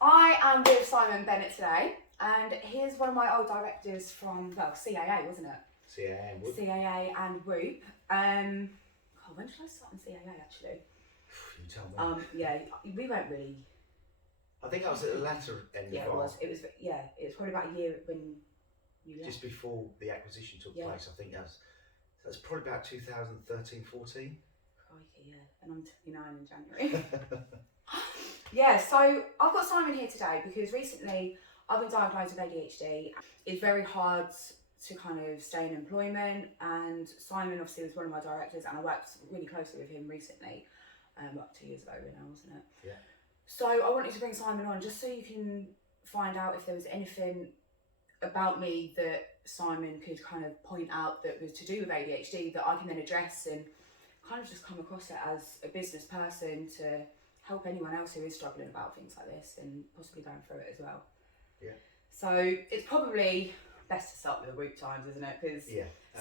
I am with Simon Bennett today, and he's one of my old directors from, well, CAA, wasn't it? CAA and Whoop. CAA and Whoop. When did I start in CAA, actually? You tell me. Yeah, we weren't really... I think I was at the latter end Yeah, of it was probably about a year when you left. just before the acquisition took place. I think that's probably about 2013, 14. Crikey, yeah, and I'm 29 in January. Yeah, so I've got Simon here today because recently I've been diagnosed with ADHD. It's very hard to kind of stay in employment, and Simon obviously was one of my directors, and I worked really closely with him recently, about 2 years ago now, wasn't it? Yeah. So I wanted to bring Simon on just so you can find out if there was anything about me that Simon could kind of point out that was to do with ADHD that I can then address and kind of just come across it as a business person to help anyone else who is struggling about things like this and possibly going through it as well. Yeah. So it's probably best to start with the Whoop times, isn't it? Because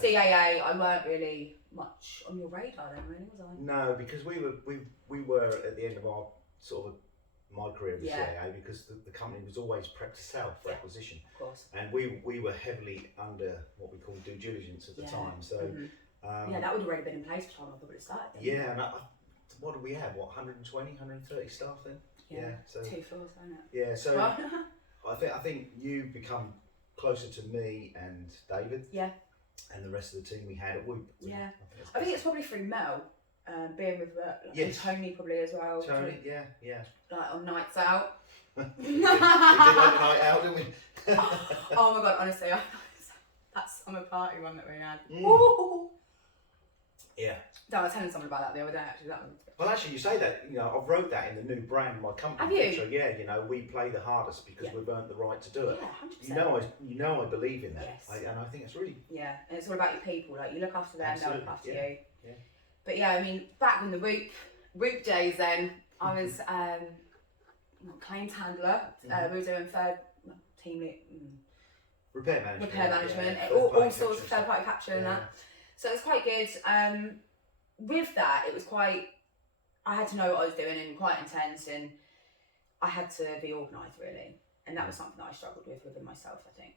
CAA, I weren't really much on your radar then, really, was I? No, because we were at the end of our sort of my career with CAA because the company was always prepped to sell for acquisition. Of course. And we were heavily under what we call due diligence at the time. So that would have already been in place by the time I probably started then. Yeah, and what do we have? 120, 130 staff then? Yeah, so 2 floors, isn't it? Yeah, so I think you become closer to me and David. Yeah. And the rest of the team we had at Whoop. Yeah. I think it's probably through Mel, being with and Tony probably as well. Tony, yeah. Like on nights out. we did like a night out, didn't we? Oh my god, honestly, that summer party one that we had. Yeah. No, I was telling someone about that the other day actually. That one. Well, actually, you say that, I wrote that in the new brand, my company. Have you? picture. Yeah, we play the hardest because we've earned the right to do it. Yeah, 100%. You know I believe in that. Yes. And I think it's really... Yeah, and it's all about your people, like you look after them, they'll look after you. Yeah. But yeah, I mean, back in the Whoop days then, I was claims handler, we were doing team lead, repair management, all sorts of third party capture and that. So it was quite good. With that, it was I had to know what I was doing and quite intense, and I had to be organised really, and that was something that I struggled with within myself, I think.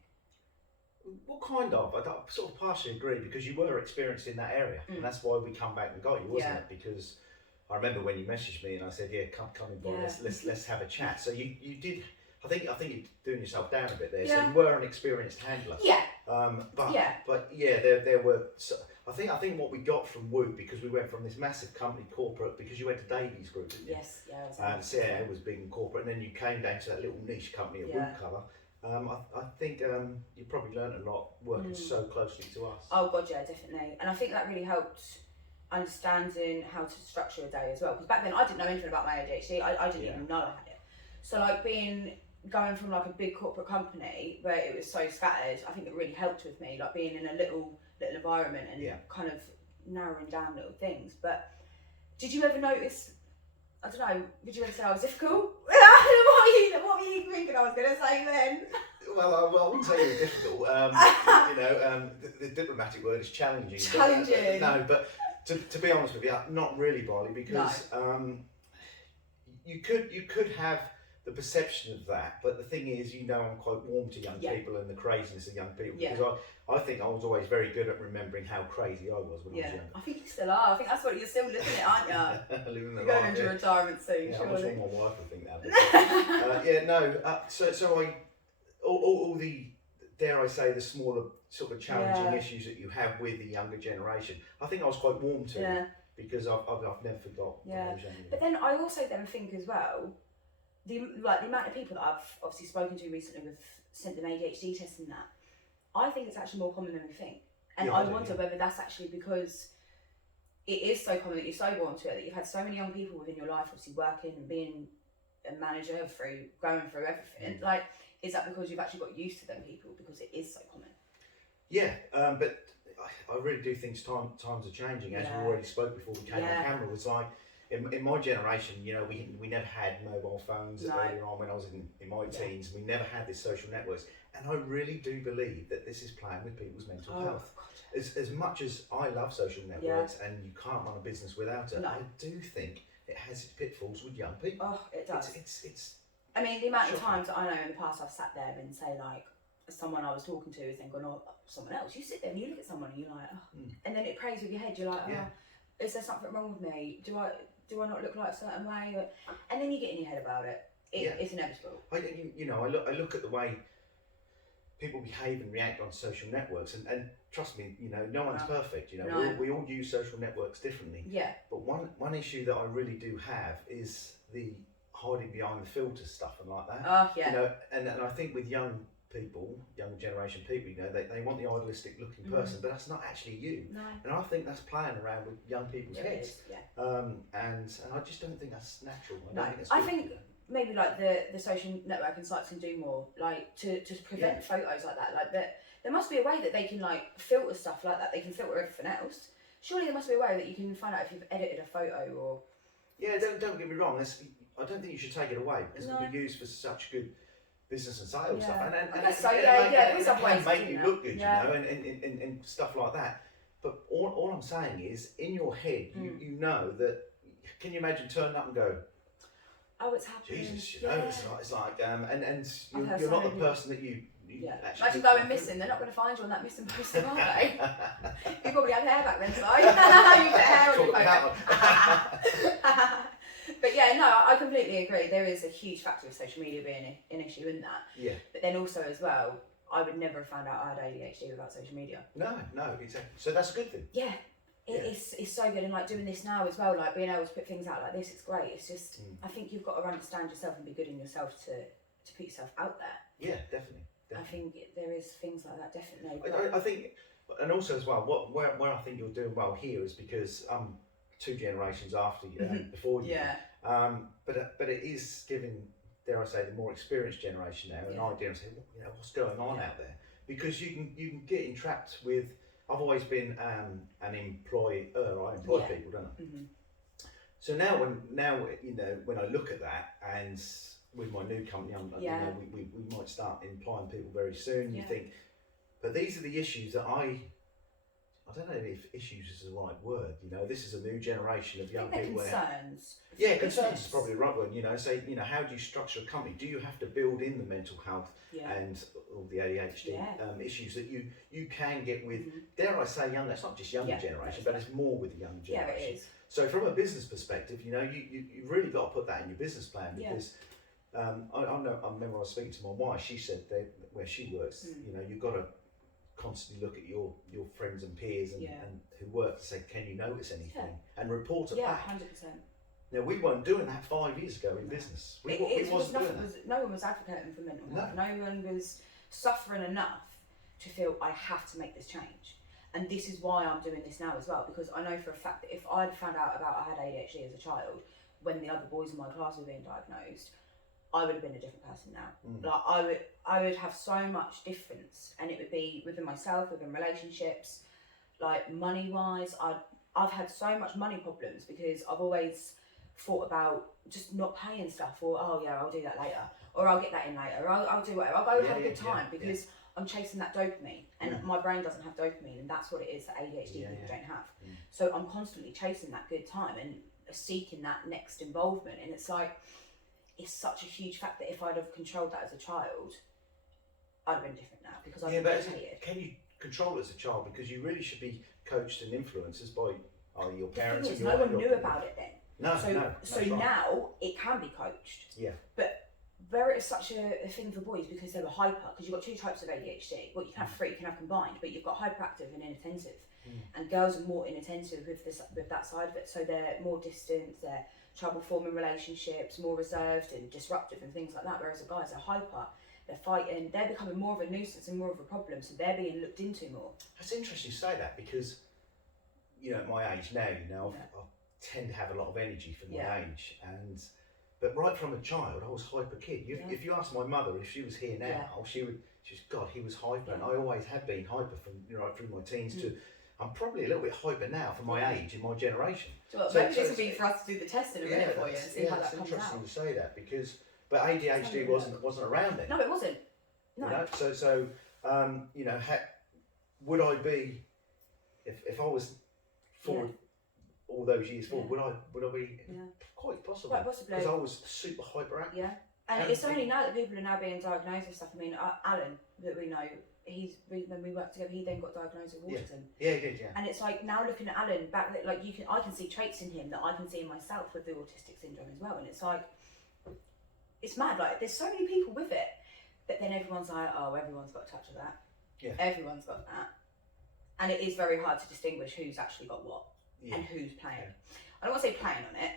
What kind of? I sort of partially agree because you were experienced in that area, and that's why we come back and got you, wasn't it? Because I remember when you messaged me and I said, "Yeah, come in, boy, let's have a chat." So you did. I think you're doing yourself down a bit there. Yeah. So you were an experienced handler. Yeah. But there were. I think what we got from Whoop, because we went from this massive company corporate, because you went to Davies Group, didn't you? Yes, CAA was big and corporate, and then you came down to that little niche company at Whoop Colour. I think you probably learned a lot working so closely to us. Oh god, yeah, definitely. And I think that really helped understanding how to structure a day as well. Because back then I didn't know anything about my ADHD. I didn't even know I had it. So like going from like a big corporate company where it was so scattered, I think it really helped with me, like being in a little environment and kind of narrowing down little things. But did you ever notice, I don't know, would you ever say I was difficult? what were you thinking I was going to say then? Well, I wouldn't say you were difficult. The diplomatic word is challenging. Challenging. But to be honest with you, not really, Briley, because you could have the perception of that, but the thing is, I'm quite warm to young people and the craziness of young people, because I think I was always very good at remembering how crazy I was when I was young. I think you still are. I think that's what you're still living it, aren't you? Living the you're going life, into retirement soon, surely. surely. I'm sure my wife would think that. So I all the, dare I say, the smaller sort of challenging issues that you have with the younger generation, I think I was quite warm to, because I've never forgot. But then I also think as well, the amount of people that I've obviously spoken to recently with sent them ADHD tests and that, I think it's actually more common than we think. And I wonder whether that's actually because it is so common that you're so born to it, that you've had so many young people within your life obviously working and being a manager going through everything. Like, is that because you've actually got used to them people because it is so common? Yeah, but I really do think times are changing. As we already spoke before we came on camera, it was like, in my generation, we never had mobile phones earlier on when I was in my teens. We never had these social networks. And I really do believe that this is playing with people's mental health. God. As much as I love social networks and you can't run a business without it, I do think it has its pitfalls with young people. Oh, it does. It's I mean, the amount of times that I know in the past I've sat there and say like, someone I was talking to is then gone, oh, someone else. You sit there and you look at someone and you're like, oh. And then it plays with your head. You're like, oh, is there something wrong with me? Do I not look like a certain way? And then you get in your head about it. It's inevitable. I look at the way people behave and react on social networks, and trust me, no one's perfect. We all use social networks differently. Yeah. But one issue that I really do have is the hiding behind the filters stuff and like that. Oh yeah. And I think with young generation people, they want the idealistic looking person, but that's not actually you. No. And I think that's playing around with young people's heads. And I just don't think that's natural. I think maybe like the social networking sites can do more, like to prevent photos like that. Like that, there must be a way that they can like filter stuff like that. They can filter everything else. Surely there must be a way that you can find out if you've edited a photo or. Yeah, don't get me wrong. I don't think you should take it away because it can be used for such good business and sales stuff, and it make you look good, and stuff like that. But all I'm saying is, in your head, you know that. Can you imagine turning up and go, oh, it's happening. Jesus, it's like, and you're not the person that you actually. Imagine going missing. They're not going to find you on that missing poster, are they? You probably had hair back then, so you put hair on your photo. But yeah, no, I completely agree. There is a huge factor of social media being an issue in that. Yeah. But then also as well, I would never have found out I had ADHD without social media. No, exactly. So that's a good thing. Yeah. It's so good, and like doing this now as well, like being able to put things out like this, it's great. It's just, I think you've got to understand yourself and be good in yourself to put yourself out there. Yeah, definitely. I think there is things like that, definitely. I think, and also as well, where I think you're doing well here is because I'm 2 generations after you, before you. Yeah. But it is giving, dare I say, the more experienced generation now an idea and say, what's going on out there, because you can get entrapped with. I've always been an employer. I employ people, don't I? Mm-hmm. So now when I look at that, and with my new company, we might start employing people very soon. You think, but these are the issues that I don't know if issues is the right word. This is a new generation of young people. Concerns. Concerns is probably the right word. Say, how do you structure a company? Do you have to build in the mental health and all the ADHD issues that you can get with, dare I say, younger? It's not just younger generation, but it's more with the younger generation. Yeah, it is. So from a business perspective, you've really got to put that in your business plan, because I remember I was speaking to my wife. She said that where she works, you've got to constantly look at your friends and peers and who work to say, can you notice anything, and report it back. 100%. Now, we weren't doing that 5 years ago in business. We wasn't doing that. No one was advocating for mental health. No one was suffering enough to feel I have to make this change. And this is why I'm doing this now as well, because I know for a fact that if I'd found out about I had ADHD as a child when the other boys in my class were being diagnosed, I would have been a different person now. Like I would have so much difference, and it would be within myself, within relationships, like money wise. I've had so much money problems because I've always thought about just not paying stuff, or I'll do that later, or I'll get that in later, or I'll do whatever. I'll go have a good time because I'm chasing that dopamine, and my brain doesn't have dopamine, and that's what it is that ADHD people don't have. So I'm constantly chasing that good time and seeking that next involvement, and it's like, it's such a huge fact that if I'd have controlled that as a child, I'd have been different now, because I've been educated. Can you control it as a child? Because you really should be coached and influenced by your parents. The thing is, no one knew about it then. So right. Now it can be coached. Yeah. But where it is such a thing for boys, because they were hyper, because you've got 2 types of ADHD. Well, you can have 3, you can have combined, but you've got hyperactive and inattentive. And girls are more inattentive with that side of it, so they're more distant, they're trouble forming relationships, more reserved and disruptive and things like that, whereas the guys are hyper, they're fighting, they're becoming more of a nuisance and more of a problem, so they're being looked into more. That's interesting you say that, because at my age now, I tend to have a lot of energy for my age, but right from a child I was hyper kid. If you ask my mother if she was here now, she's God, he was hyper, and I always have been hyper from right through my teens to I'm probably a little bit hyper now for my age in my generation. Well, maybe this will be for us to do the test in a minute for you and see how that comes out. It's interesting to say that, but ADHD wasn't around then. No, it wasn't. No. So would I be, if I was forward all those years forward, would I be quite possibly? Quite possibly. Because I was super hyperactive. Yeah. And it's only now that people are now being diagnosed with stuff. I mean, Alan, that we know, when we worked together, he then got diagnosed with autism. Yeah, he did, yeah. And it's like, now looking at Alan back, like I can see traits in him that I can see in myself with the autistic syndrome as well. And it's like, it's mad. Like, there's so many people with it, but then everyone's like, oh, everyone's got a touch of that. Yeah. Everyone's got that. And it is very hard to distinguish who's actually got what and who's playing. Yeah. I don't want to say playing on it,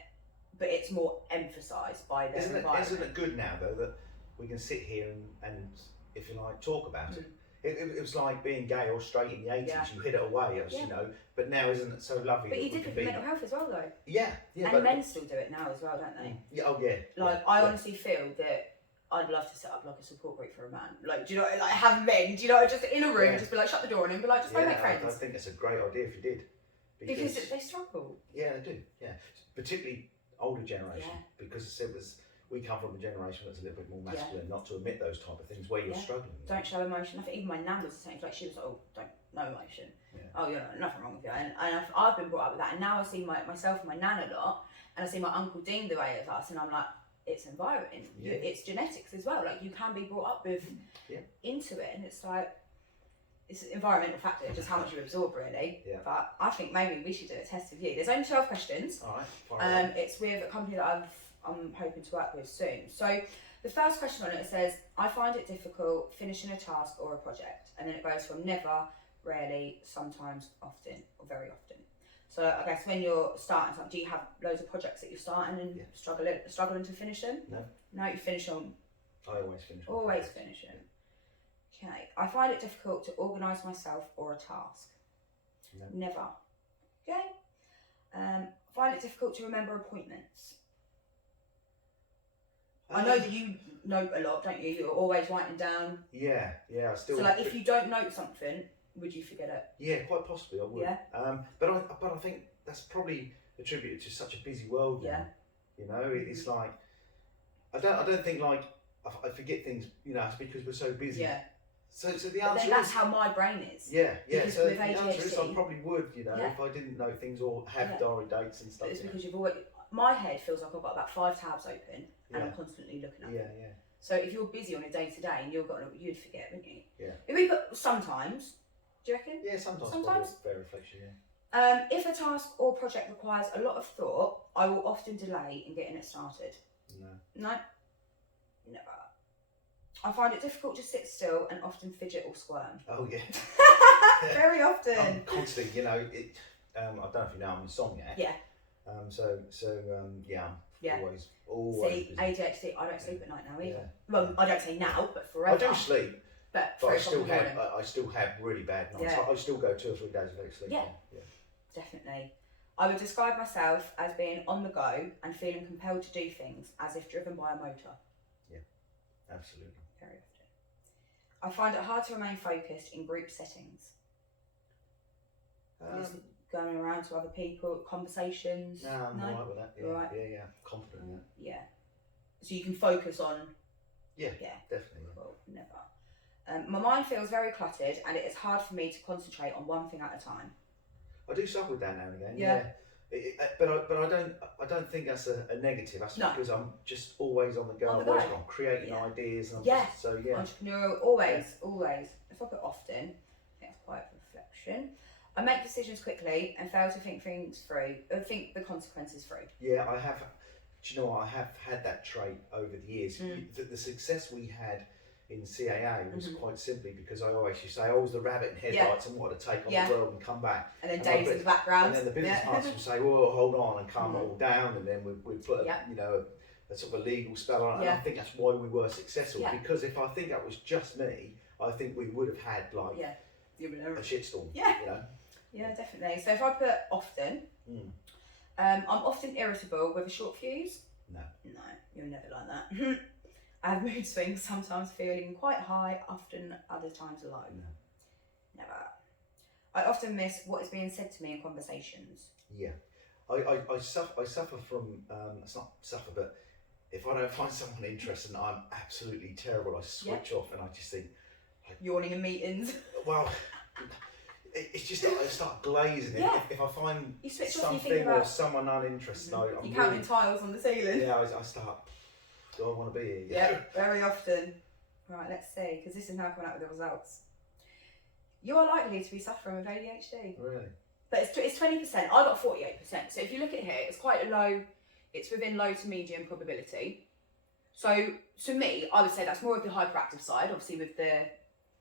but it's more emphasised by their environment. Isn't it good now, though, that we can sit here and if you like, talk about it? It was like being gay or straight in the 80s. Yeah. You hid it away, you know. But now, isn't it so lovely? But you did it for mental health as well, though. Yeah. And men still do it now as well, don't they? Yeah. Oh, yeah. Like, I honestly feel that I'd love to set up like a support group for a man. Like, do you know, like have men, do you know, just in a room, just be like, shut the door on him, but like, just go make friends. I think it's a great idea if you did. Because they struggle. Yeah, they do. Yeah, particularly older generation, because we come from a generation that's a little bit more masculine, not to admit those type of things where you're struggling. Don't show emotion. I think even my nan was the same. Like, she was like, oh, no emotion. Yeah. Oh, you know, nothing wrong with you. And I've been brought up with that. And now I see myself and my nan a lot, and I see my Uncle Dean the way of us, and I'm like, it's environment. It's genetics as well. Like, you can be brought up with into it, and it's like, it's an environmental factor, just how much you absorb, really. Yeah. But I think maybe we should do a test with you. There's only 12 questions. All right. It's with a company that I'm hoping to work with soon. So the first question on it says, I find it difficult finishing a task or a project. And then it goes from never, rarely, sometimes, often, or very often. So I guess when you're starting something, do you have loads of projects that you're starting and struggling to finish them? No, you finish them. I always finish them. Always finish them. Okay. I find it difficult to organise myself or a task. No. Never. Okay. Find it difficult to remember appointments. I know that you note a lot, don't you? You're always writing down. Yeah, I still. So, like, if you don't note something, would you forget it? Yeah, quite possibly I would. Yeah. But I think that's probably attributed to such a busy world now. Yeah. You know, it's like I don't think like I forget things. You know, it's because we're so busy. Yeah. So the answer that's how my brain is. Yeah. Because so with the ADHD, answer is I probably would. You know, if I didn't know things or have diary dates and stuff. But it's because you've always. My head feels like I've got about 5 tabs open, and I'm constantly looking at them. Yeah. So if you're busy on a day to day and you'd forget, wouldn't you? Yeah. If we put sometimes, do you reckon? Yeah, sometimes. Fair reflection. Yeah. If a task or project requires a lot of thought, I will often delay in getting it started. No. Never. I find it difficult to sit still and often fidget or squirm. Oh yeah. Very often. I'm constantly, you know, I don't know if you know, I'm insomniac. Yeah. Always. See, ADHD, I don't sleep at night now either. Yeah. Well, I don't say now, but forever. I do sleep, but I still have really bad nights. Yeah. I still go 2 or 3 days without sleeping. Yeah, definitely. I would describe myself as being on the go and feeling compelled to do things as if driven by a motor. Yeah, absolutely. Very often. I find it hard to remain focused in group settings. Going around to other people, conversations. No, I'm alright with that. Yeah, right. Yeah, confident in that. Yeah. So you can focus on. Yeah. Definitely. Cool. Never. My mind feels very cluttered, and it is hard for me to concentrate on one thing at a time. I do suffer with that now and again. Yeah. But I don't think that's a negative. That's because I'm just always on the go. I'm creating ideas. And So entrepreneurial. Always. If I put often, I think that's quite a reflection. I make decisions quickly and fail to think things through, or think the consequences through. Yeah, I have. Do you know what? I have had that trait over the years. The success we had in CAA was quite simply because I always used to say, I was the rabbit in headlights and wanted to take on the world and come back. And then Dave's in the background. And then the business partners would say, well, hold on, and calm it all down. And then we'd put a sort of a legal spell on it. And I think that's why we were successful. Because if I think that was just me, I think we would have had like a shitstorm. Yeah. You know? Yeah, definitely. So if I put often, I'm often irritable with a short fuse. No, you're never like that. I have mood swings, sometimes feeling quite high, often other times low. No. Never. I often miss what is being said to me in conversations. Yeah. I suffer from, it's not suffer, but if I don't find someone interesting, I'm absolutely terrible. I switch off and I just think... Yawning in meetings. Well... It's just I start glazing. If I find something or someone uninterested, you're counting tiles on the ceiling. Yeah, I start. do I want to be here? Yeah, very often. Right, let's see, because this is now coming out with the results. You are likely to be suffering with ADHD. Really? But it's 20%. I got 48%. So if you look at here, it's quite a low. It's within low to medium probability. So to me, I would say that's more of the hyperactive side, obviously with the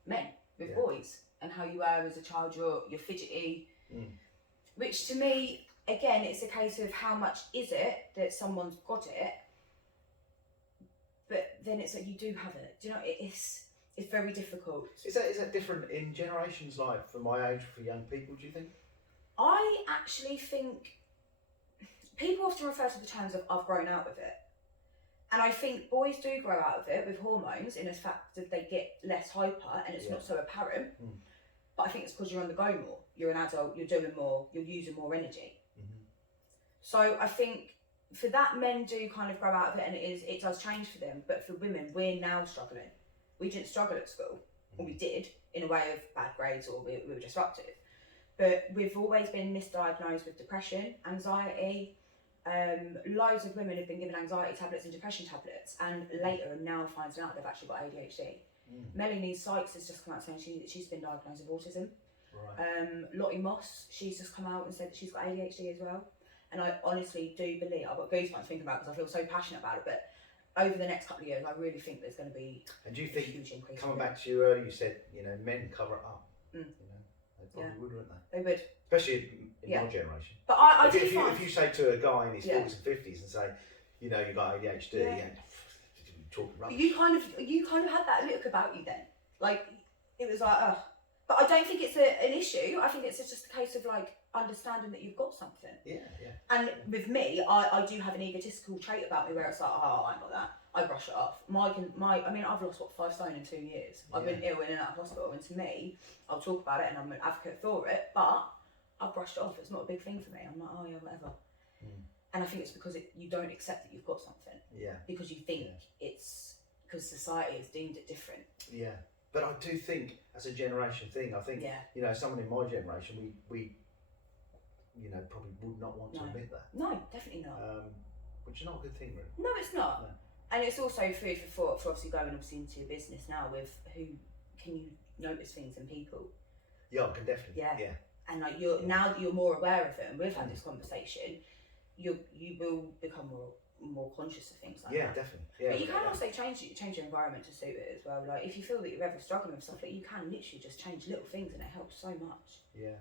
men, with boys, and how you were as a child. You're fidgety, which to me, again, it's a case of how much is it that someone's got it. But then it's like you do have it. Do you know? It's very difficult. Is that different in generations, like for my age, for young people? Do you think? I actually think people often refer to the terms of "I've grown out of it," and I think boys do grow out of it with hormones in the fact that they get less hyper and it's not so apparent. But I think it's because you're on the go more. You're an adult. You're doing more. You're using more energy. So I think for that, men do kind of grow out of it, and it does change for them. But for women, we're now struggling. We didn't struggle at school, or we did in a way of bad grades, or we were disruptive. But we've always been misdiagnosed with depression, anxiety. Loads of women have been given anxiety tablets and depression tablets, and later are now finding out they've actually got ADHD. Melanie Sykes has just come out saying she's been diagnosed with autism. Right. Lottie Moss, she's just come out and said that she's got ADHD as well. And I honestly do believe, I've got goosebumps thinking about it because I feel so passionate about it, but over the next couple of years, I really think there's going to be and do you think, huge increase. Coming back to you earlier, you said, men cover it up. You know, they probably would, wouldn't they? They would. Especially in my generation. But if you say to a guy in his 40s and 50s and say, you've got ADHD, and talking rubbish. You kind of had that look about you then. Like, it was like, ugh. But I don't think it's an issue. I think it's just a case of like understanding that you've got something. Yeah. And with me, I do have an egotistical trait about me where it's like, oh, I ain't got that. I brush it off. I've lost 5 stone in 2 years. I've been ill in and out of hospital, and to me, I'll talk about it and I'm an advocate for it, but I've brushed it off. It's not a big thing for me. I'm like, oh yeah, whatever. And I think it's because you don't accept that you've got something. Yeah. Because you think it's because society has deemed it different. Yeah. But I do think, as a generation thing, I think, someone in my generation, we probably would not want to admit that. No, definitely not. Which is not a good thing, really. No, it's not. No. And it's also food for thought for obviously going into your business now with who can you notice things in people. Yeah, I can definitely. Yeah. And like now that you're more aware of it, and we've had this conversation, you will become more conscious of things like that. Yeah, definitely. Yeah, but you can also change your environment to suit it as well. Like if you feel that you're ever struggling with stuff, like you can literally just change little things, and it helps so much. Yeah.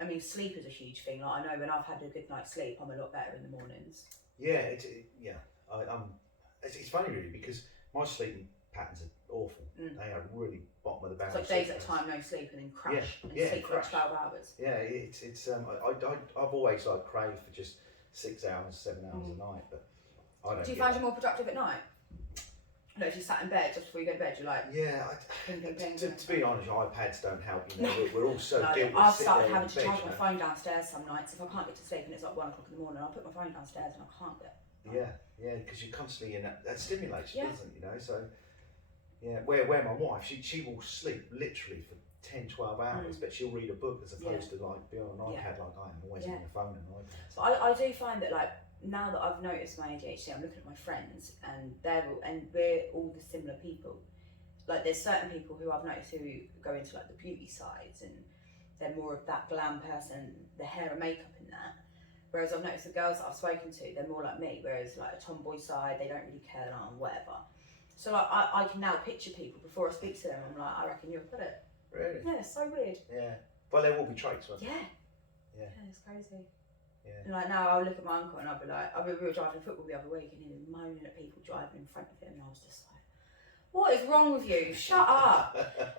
I mean, sleep is a huge thing. Like I know when I've had a good night's sleep, I'm a lot better in the mornings. Yeah, it's funny really because my sleeping patterns are awful. They are really bottom of the barrel. It's like days at a time, no sleep, and then crash and sleep for 12 hours. Yeah, it's I've always craved for just 6 hours, 7 hours a night, but I don't. Do you find you more productive at night? No, if you sat in bed just before you go to bed, you're like. Yeah, to be honest, iPads don't help. We're all so guilty. I've started having to charge my phone downstairs some nights. If I can't get to sleep and it's like 1 o'clock in the morning, I'll put my phone downstairs and I can't get. Yeah, because you're constantly in that stimulation, isn't it? So, where my wife, she will sleep literally for 10, 12 hours, but she'll read a book as opposed to be on an iPad like I am, always on your phone and an iPad. So. But I do find that now that I've noticed my ADHD, I'm looking at my friends and we're all the similar people. Like there's certain people who I've noticed who go into the beauty sides and they're more of that glam person, the hair and makeup in that. Whereas I've noticed the girls that I've spoken to, they're more like me, whereas a tomboy side, they don't really care and whatever. So I can now picture people before I speak to them, I'm like, I reckon you've got it. Really? Yeah, it's so weird. Yeah. Well, there will be traits, won't there? Yeah, it's crazy. Yeah. And now I'll look at my uncle and I'll be like, we were driving football the other week and he was moaning at people driving in front of him and I was just like, what is wrong with you? Shut up.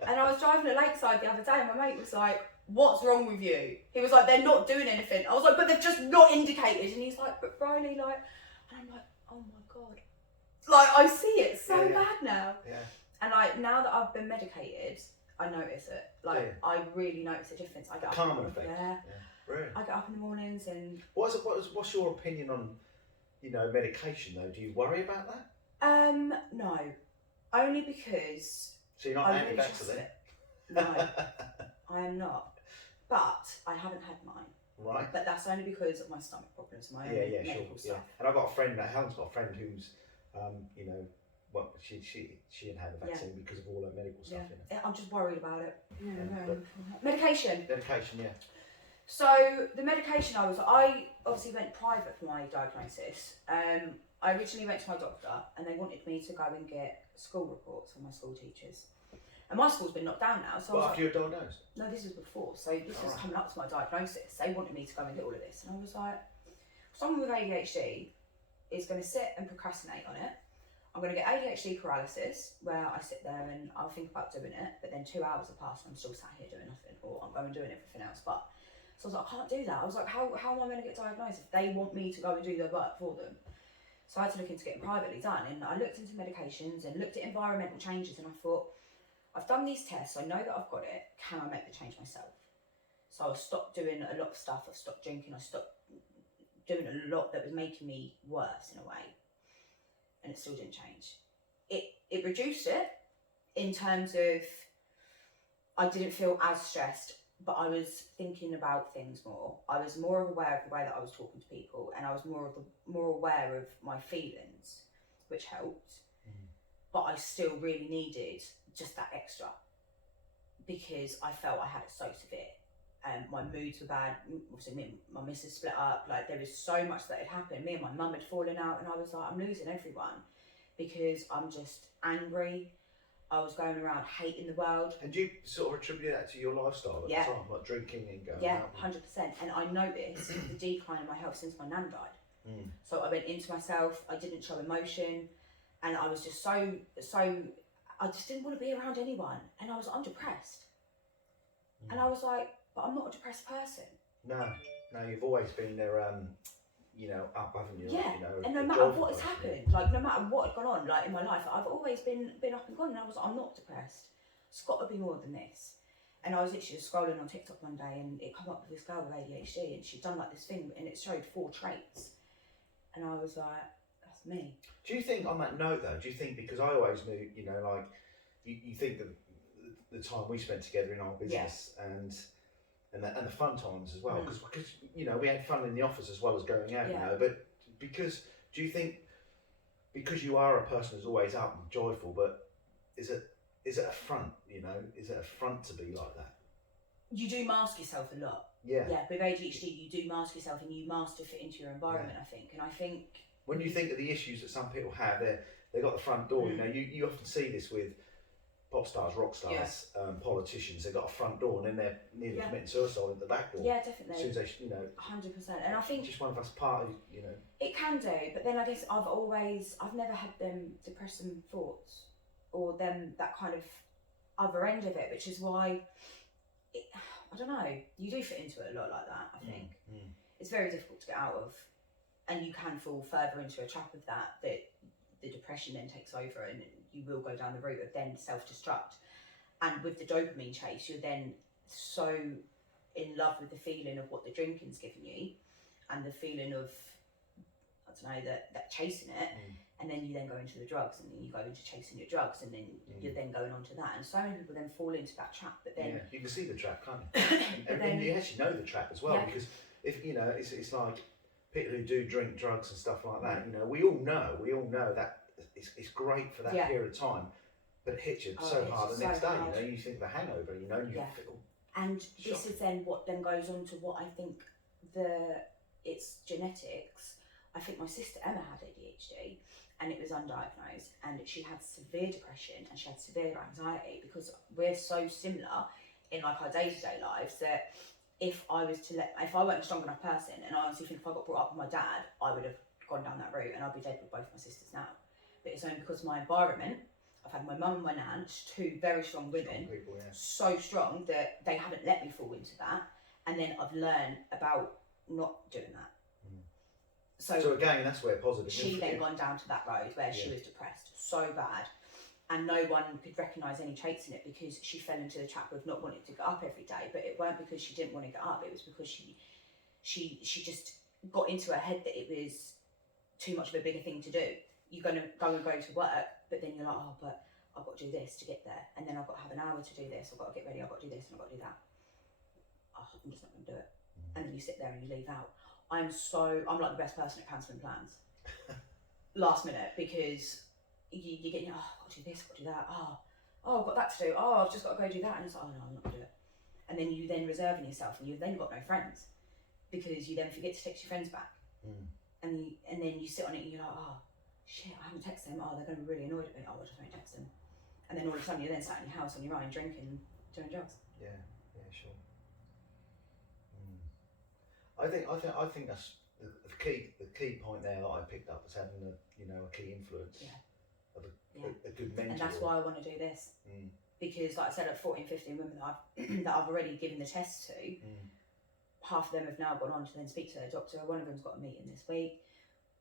And I was driving at Lakeside the other day and my mate was like, what's wrong with you? He was like, they're not doing anything. I was like, but they've just not indicated. And he's like, but Briley, and I'm like, oh my God. I see it so bad now. Yeah. And now that I've been medicated, I notice it. I really notice a difference. I get up. Calming effect. Yeah. Really? I get up in the mornings and. What's your opinion on, medication though? Do you worry about that? No. Only because. So you're not anti-vaxxer then? No, I am not. But I haven't had mine. Right. But that's only because of my stomach problems, my own medical stuff. Yeah. And I've got a friend, Helen's got a friend who's you know, well, she had had the vaccine because of all her medical stuff. You know. I'm just worried about it. Medication. Medication, yeah. So the medication I obviously went private for my diagnosis. I originally went to my doctor and they wanted me to go and get school reports from my school teachers. And my school's been knocked down now. So well, after you were diagnosed? No, this was before. So this was coming up to my diagnosis. They wanted me to go and get all of this. And I was like, someone with ADHD is going to sit and procrastinate on it. I'm going to get ADHD paralysis, where I sit there and I'll think about doing it, but then 2 hours have passed and I'm still sat here doing nothing, or I'm going doing everything else. But so I was like, I can't do that. I was like, how am I going to get diagnosed if they want me to go and do their work for them? So I had to look into getting privately done, and I looked into medications and looked at environmental changes, and I thought, I've done these tests, I know that I've got it, can I make the change myself? So I stopped doing a lot of stuff, I stopped drinking, I stopped doing a lot that was making me worse in a way, and it still didn't change. It reduced it in terms of I didn't feel as stressed, but I was thinking about things more. I was more aware of the way that I was talking to people, and I was more aware of my feelings, which helped. But I still really needed just that extra, because I felt I had it so severe. My moods were bad. Obviously, me and my missus split up. Like, there was so much that had happened. Me and my mum had fallen out, and I was like, I'm losing everyone because I'm just angry. I was going around hating the world. And do you sort of attribute that to your lifestyle at the time, like drinking and going out? 100%. And I noticed the decline in my health since my nan died. So I went into myself. I didn't show emotion, and I was just so. I just didn't want to be around anyone, and I'm depressed. And I was like, but I'm not a depressed person. No, you've always been there, you know, up, haven't you? Yeah, you know, and no matter what has happened, like no matter what had gone on, like in my life, I've always been up and gone, and I was like, I'm not depressed. It's got to be more than this. And I was literally just scrolling on TikTok one day, and it came up with this girl with ADHD, and she'd done like this thing, and it showed 4 traits. And I was like, that's me. Do you think, on that note though, because I always knew, you know, like, you think that the time we spent together in our business and the fun times as well, because you know, we had fun in the office as well as going out, you know, but do you think, because you are a person who's always up and joyful, but is it a front, you know, is it a front to be like that? You do mask yourself a lot. Yeah, with ADHD you do mask yourself, and you mask to fit into your environment, I think. And I think when you think of the issues that some people have, they got the front door, you know, you often see this with pop stars, rock stars, politicians. They've got a front door, and then they're nearly committing suicide at the back door. Yeah, definitely. As soon as they, you know, 100%. And I think just one of us party, you know. It can do, but then I guess I've never had them depressing thoughts, or them that kind of other end of it, which is why I don't know. You do fit into it a lot like that. I think it's very difficult to get out of, and you can fall further into a trap of that the depression then takes over, and you will go down the route of then self-destruct. And with the dopamine chase, you're then so in love with the feeling of what the drinking's given you, and the feeling of, I don't know, that chasing it, and then you then go into the drugs, and then you go into chasing your drugs, and then you're then going on to that. And so many people then fall into that trap, but then... Yeah, you can see the trap, can't you? and you actually know the trap as well, because if, you know, it's like people who do drink drugs and stuff like that, you know, we all know that it's great for that period of time, but it hits you so hard the next day, you know, you think of the hangover, you know, and you feel And shocked. This is then what then goes on to what I think it's genetics. I think my sister Emma had ADHD, and it was undiagnosed, and she had severe depression and she had severe anxiety, because we're so similar in like our day-to-day lives that if I weren't a strong enough person, and I honestly think if I got brought up with my dad, I would have gone down that route, and I'd be dead with both my sisters now. But it's only because of my environment. I've had my mum and my nan, 2 very strong women, people, so strong that they haven't let me fall into that, and then I've learned about not doing that. So again, that's where positive. She then gone down to that road where she was depressed so bad, and no one could recognise any traits in it, because she fell into the trap of not wanting to get up every day. But it weren't because she didn't want to get up; it was because she just got into her head that it was too much of a bigger thing to do. You're going to go to work, but then you're like, oh, but I've got to do this to get there, and then I've got to have an hour to do this, I've got to get ready, I've got to do this, and I've got to do that. Oh, I'm just not going to do it. And then you sit there and you leave out. I'm like the best person at cancelling plans. last minute because you're getting, oh, I've got to do this, I've got to do that, oh, I've got that to do, oh, I've just got to go do that, and it's like, oh no, I'm not going to do it. And then you then reserving yourself, and you've then got no friends because you then forget to text your friends back. And then you sit on it and you're like, oh shit, I haven't texted them, oh, they're going to be really annoyed at me, oh, I just won't text them. And then all of a sudden you're then sat in your house on your own drinking, doing drugs. Yeah, sure. I think that's the key point there that I picked up was having a key influence of a good mentor. And that's why I want to do this. Because like I said, at 14, 15 women that I've already given the test to, half of them have now gone on to then speak to their doctor. One of them's got a meeting this week.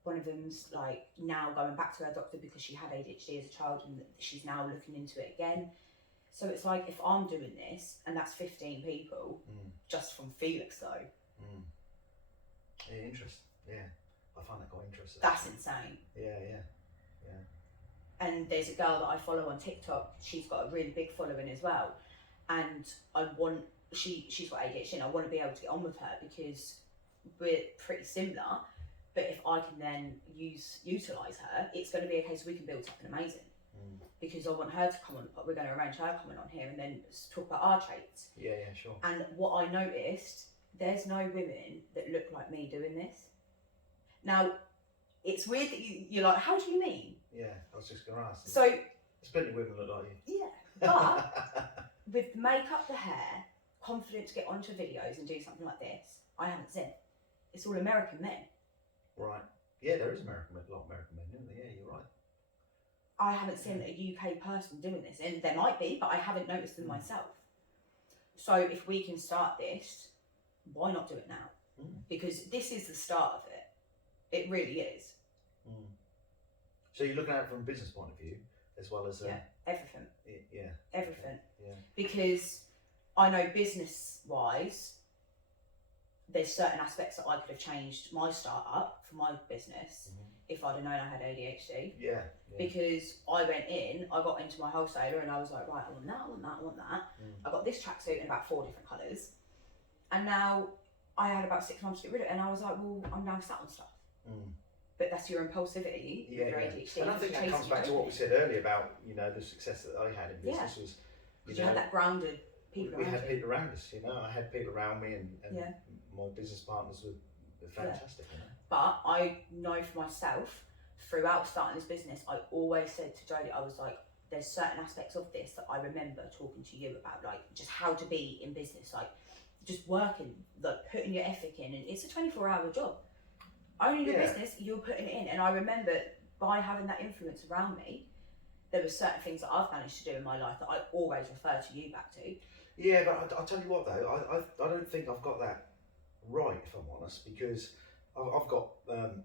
One of them's like now going back to her doctor because she had ADHD as a child and she's now looking into it again. So it's like, if I'm doing this, and that's 15 people, just from Felix though. Yeah, interesting. Yeah, I find that quite interesting. That's insane. Yeah. And there's a girl that I follow on TikTok. She's got a really big following as well, and she's got ADHD, and I want to be able to get on with her because we're pretty similar. But if I can then utilise her, it's going to be a case we can build something amazing. Because I want her to come on. We're going to arrange her coming on here and then talk about our traits. Yeah, sure. And what I noticed, there's no women that look like me doing this. Now, it's weird that you're like, how do you mean? Yeah, I was just going to ask. So there's plenty of women that look like you. Yeah, but with the makeup, the hair, confident to get onto videos and do something like this, I haven't seen. It's all American men. Right. Yeah, there is a lot of American men, isn't there? Yeah, you're right. I haven't seen a UK person doing this, and there might be, but I haven't noticed them myself. So if we can start this, why not do it now? Because this is the start of it. It really is. So you're looking at it from a business point of view, as well as everything. Yeah. Everything. Yeah. Because I know business-wise, there's certain aspects that I could have changed my startup for my business if I'd have known I had ADHD. Yeah. Because I went in, I got into my wholesaler and I was like, right, I want that, I want that, I want that. I got this tracksuit in about 4 different colours. And now I had about 6 months to get rid of it, and I was like, well, I'm now sat on stuff. But that's your impulsivity with your ADHD. And I think that comes back to what we said earlier about, the success that I had in business was, you had that grounded people around we had people around us, I had people around me and my business partners were fantastic. But I know for myself, throughout starting this business, I always said to Jodie, I was like, there's certain aspects of this that I remember talking to you about, like just how to be in business, like just working, like putting your ethic in, and it's a 24-hour job. Owning your business, you're putting it in. And I remember by having that influence around me, there were certain things that I've managed to do in my life that I always refer to you back to. Yeah, but I'll tell you what though, I don't think I've got that right, if I'm honest, because I've got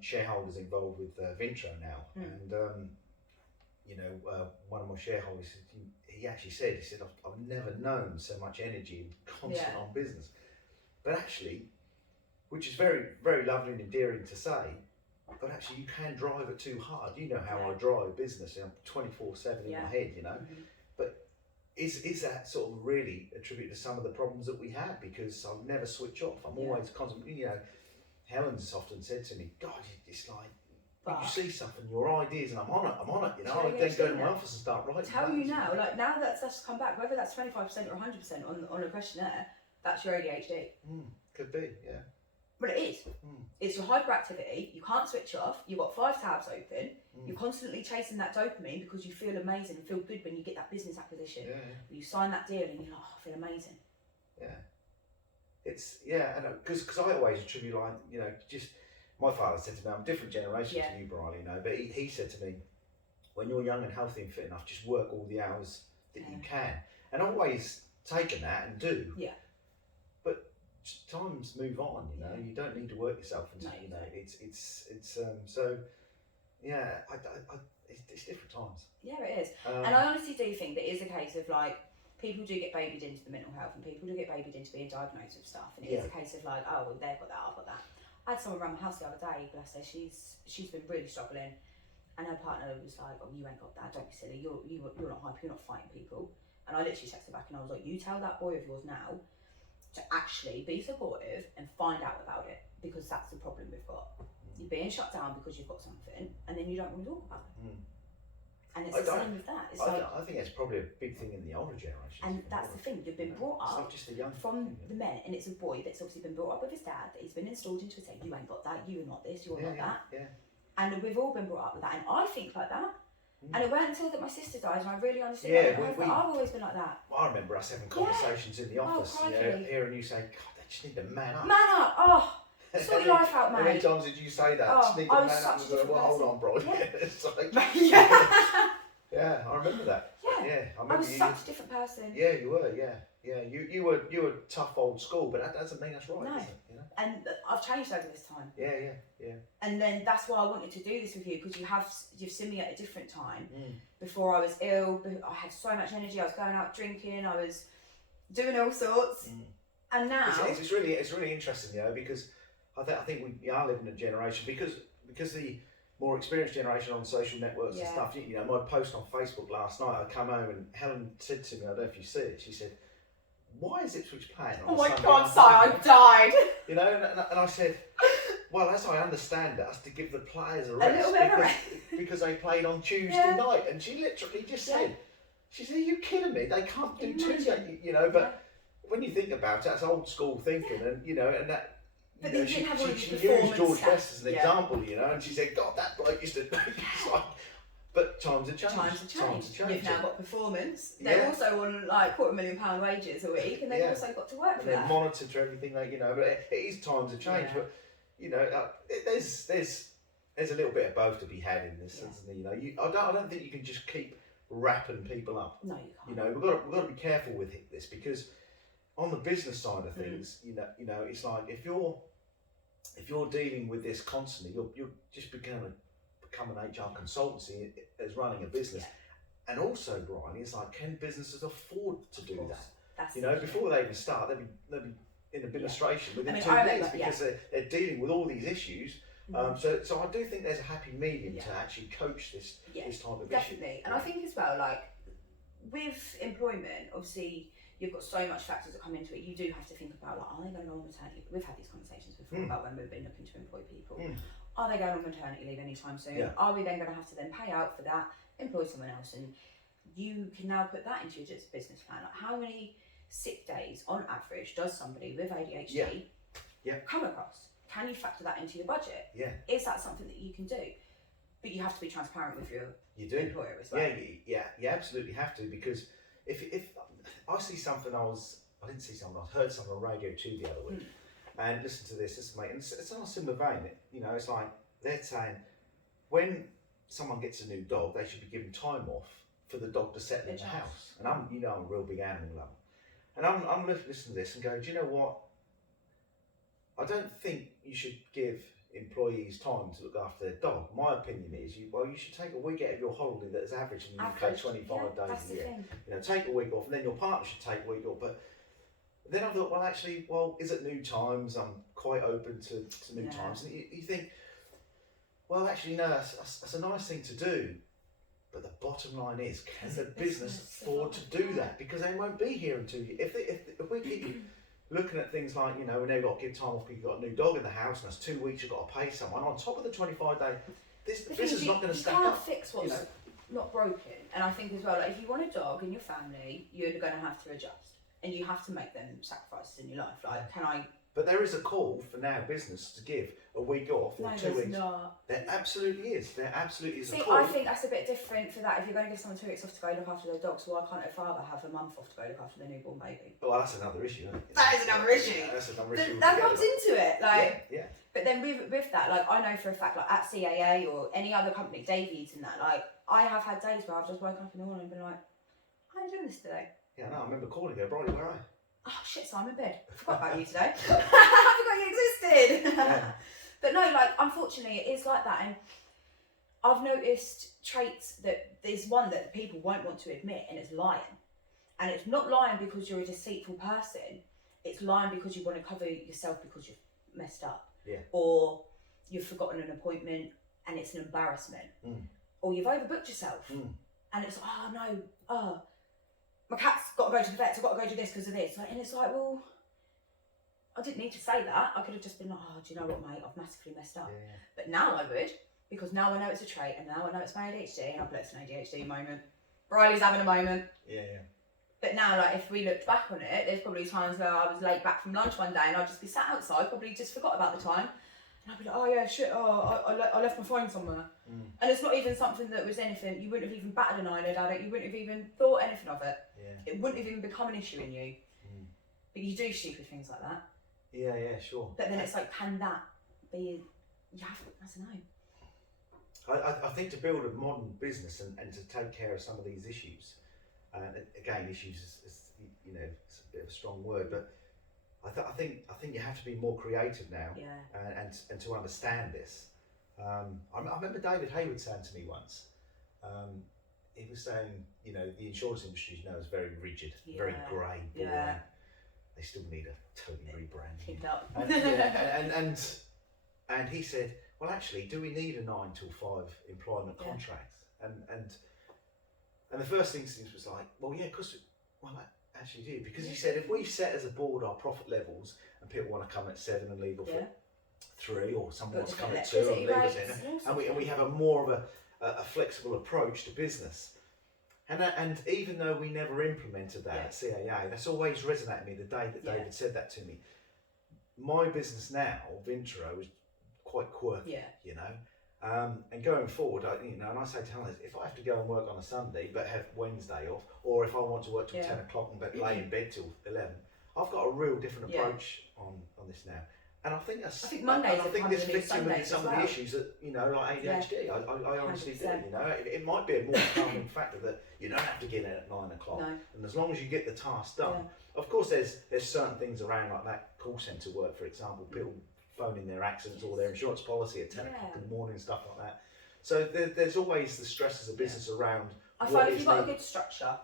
shareholders involved with Vintro now, and one of my shareholders, he actually said, I've never known so much energy and constant on business. But actually, which is very, very lovely and endearing to say, but actually you can drive it too hard. You know how I drive business, 24/7 in my head, But is that sort of really attributed to some of the problems that we had? Because I'll never switch off. I'm always constantly, Helen's often said to me, God, it's like, you see something, your ideas, and I'm on it, I then go to my office and start writing. Tell you now, like now that's come back, whether that's 25% or 100% on a questionnaire, that's your ADHD. Could be, yeah. But it is. It's your hyperactivity. You can't switch off. You've got 5 tabs open. You're constantly chasing that dopamine because you feel amazing and feel good when you get that business acquisition. You sign that deal and you're like, oh, I feel amazing. Yeah. It's, and because I always attribute, just, my father said to me, I'm a different generation to you, Briley, but he said to me, when you're young and healthy and fit enough, just work all the hours that you can. And I've always taken that and do. Yeah. Times move on, you don't need to work yourself until it's so it's different times. Yeah, it is. And I honestly do think that it is a case of like people do get babied into the mental health and people do get babied into being diagnosed with stuff, and it is a case of like, oh well, they've got that, I've got that. I had someone around my house the other day, bless her, she's been really struggling, and her partner was like, oh, you ain't got that, don't be silly, you're not hyper, you're not fighting people. And I literally texted her back and I was like, you tell that boy of yours now to actually be supportive and find out about it, because that's the problem we've got. you're being shut down because you've got something, and then you don't want to talk about it. And it's the same with that. It's I think that's probably a big thing in the older generation. And that's the thing, you've been brought up just the young from the men, and it's a boy that's obviously been brought up with his dad, that he's been installed into his head, you ain't got that, you're not this, you're not that. Yeah. And we've all been brought up with that, and I think like that. And it wasn't until that my sister died and I really understood I've always been like that. I remember us having conversations in the office, hearing you say, God, they just need to man up. Man up! Oh, sort your life out, mate. How many times did you say that? Just need to man up and go, well, hold on, bro. It's like, yeah, I remember that. Yeah, I was such a different person. Yeah, you were. Yeah. You were tough old school, but that doesn't mean that's right. No. Does it? You know? And I've changed over this time. Yeah. And then that's why I wanted to do this with you, because you've seen me at a different time. Before I was ill, I had so much energy. I was going out drinking. I was doing all sorts. And now it's really interesting, because I think we are living in a generation because the more experienced generation on social networks and stuff. My post on Facebook last night, I come home and Helen said to me, I don't know if you see it, she said, why is Ipswich playing on my Sunday God, Si, I died. And I said, well, as I understand it, that's to give the players a little bit of a rest. because they played on Tuesday night. And she literally just said, she said, are you kidding me? They can't do Tuesday, but when you think about it, that's old school thinking, and that. But then she used George Best as an example, and she said, God, that bloke used to. But times have changed. You've now got performance. They're also on like £250,000 wages a week, and they've also got to work for that. They're monitored for everything, but it is times have changed. But there's a little bit of both to be had in this, isn't there? I don't think you can just keep wrapping people up. No, you can't. We've got to be careful with this, because on the business side of things, it's like if you're dealing with this constantly, you're just become an HR consultancy as running a business. And also, Brian, it's like, can businesses afford to do that? That's before they even start, they'll be in administration within 2 years, because they're dealing with all these issues. So I do think there's a happy medium to actually coach this type of issue. Definitely. And I think as well, like with employment, obviously you've got so much factors that come into it. You do have to think about, like, are they going to go on maternity? We've had these conversations before about when we've been looking to employ people. Are they going on maternity leave anytime soon? Are we then going to have to then pay out for that, employ someone else? And you can now put that into your business plan. Like, how many sick days on average does somebody with ADHD come across? Can you factor that into your budget? Is that something that you can do? But you have to be transparent with your employer as well. You absolutely have to, because if I see something, I heard something on Radio 2 the other week, and listen to this mate, and it's on a similar vein. It's like they're saying when someone gets a new dog, they should be given time off for the dog to settle in the house. And I'm a real big animal lover, and I'm listening to this and going, do you know what? I don't think you should give employees time to look after their dog. My opinion is, you should take a week out of your holiday that is average in the UK 25 days a year. Take a week off, and then your partner should take a week off. But then I thought, is it new times? I'm quite open to new times. And you think, well, actually, no, that's a nice thing to do. But the bottom line is, can the business afford to do that? Because they won't be here in 2 years. If we keep looking at things like, when they've got to give time off because you've got a new dog in the house and that's 2 weeks, you've got to pay someone on top of the 25 day. This is not going to stack up. You can't fix what's not broken. And I think as well, like, if you want a dog in your family, you're going to have to adjust, and you have to make them sacrifices in your life. Like, But there is a call for now business to give a week off or 2 weeks. Not. There absolutely is. There absolutely is a call. I think that's a bit different for that. If you're going to give someone 2 weeks off to go look after their dog, so why can't a father have a month off to go look after their newborn baby? Well, that's another issue, isn't it? That is another issue. That's another issue. That comes into it. Yeah. But then with that, like, I know for a fact, like at CAA or any other company, Davies and that, like, I have had days where I've just woken up in the morning and been like, I'm doing this today. Yeah, no, I remember calling her, Briley, where are you? Oh shit, so I'm in bed. I forgot about you today. I forgot you existed. But no, like, unfortunately it is like that, and I've noticed traits that there's one that people won't want to admit, and it's lying. And it's not lying because you're a deceitful person, it's lying because you want to cover yourself because you've messed up. Or you've forgotten an appointment and it's an embarrassment. Or you've overbooked yourself and it's my cat's got to go to the vet, so I've got to go do this because of this. And it's like, well, I didn't need to say that. I could have just been like, oh, do you know what, mate? I've massively messed up. Yeah. But now I would, because now I know it's a trait, and now I know it's my ADHD, and I've let it's an ADHD moment. Briley's having a moment. Yeah. But now, like, if we looked back on it, there's probably times where I was late back from lunch one day, and I'd just be sat outside, probably just forgot about the time. And I'd be like, oh yeah, shit, I left my phone somewhere. And it's not even something that was anything, you wouldn't have even batted an eyelid at it, you wouldn't have even thought anything of it. Yeah. It wouldn't have even become an issue in you. But you do stupid things like that. Yeah, sure. But then it's like, can that be, you have, I don't know. I think to build a modern business and to take care of some of these issues, and again, issues is you know, it's a bit of a strong word, but I think you have to be more creative now, and to understand this. I remember David Hayward saying to me once, he was saying, you know, the insurance industry, you know, is very rigid, very grey, boring. They still need a totally rebranding. And he said, well, actually, do we need a 9 till 5 employment contract? And the first instinct was like, well, yeah, because I actually do, because he said if we set as a board our profit levels and people want to come at 7 and leave off at 3, or someone wants to come at 2 and leave us in, and we have a more of a flexible approach to business. And even though we never implemented that at CAA, that's always resonated with me the day that David said that to me. My business now, Vintro, is quite quirky, you know. And going forward, and I say to Helen, if I have to go and work on a Sunday but have Wednesday off, or if I want to work till 10 o'clock and lay in bed till 11, I've got a real different approach on this now. And I think that's. I think Mondays. I think this fits in with some of the issues that, you know, like ADHD. I honestly do. You know, it might be a more calming factor that you don't have to get in at 9 o'clock, and as long as you get the task done. Of course, there's certain things around, like that call centre work, for example, people phoning their accidents or their insurance policy at 10 o'clock in the morning and stuff like that. So there's always the stresses of business around. I find if you've got a good structure,